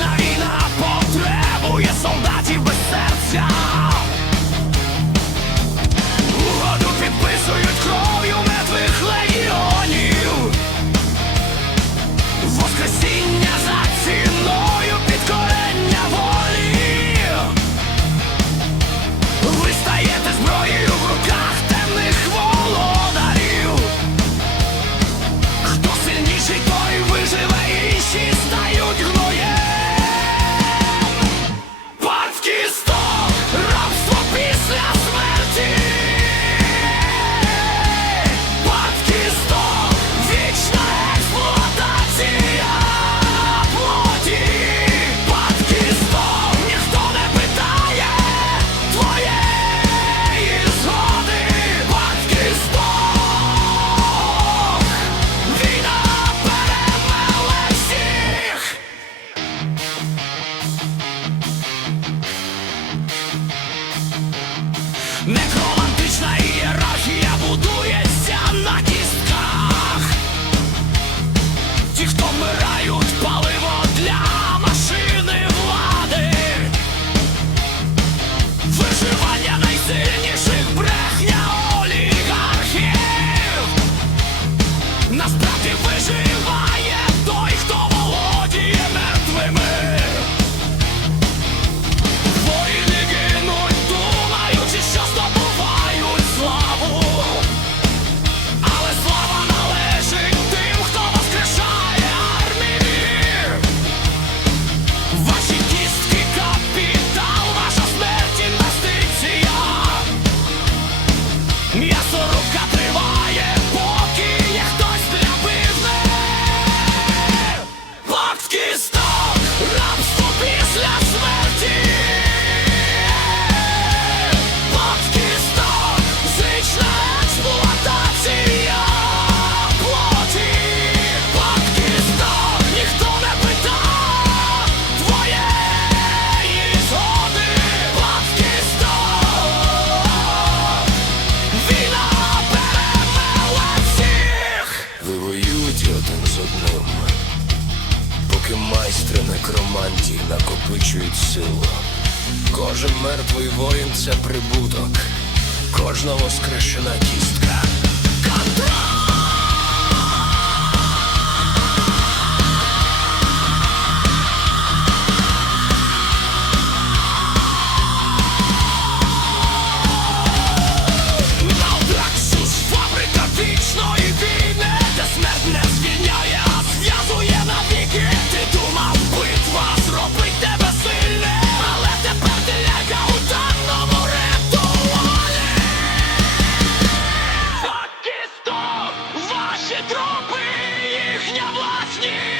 It's not майстри некромантії накопичують силу. Кожен мертвий воїн це прибуток, кожна воскрешена кістка. Трупи їхня власність!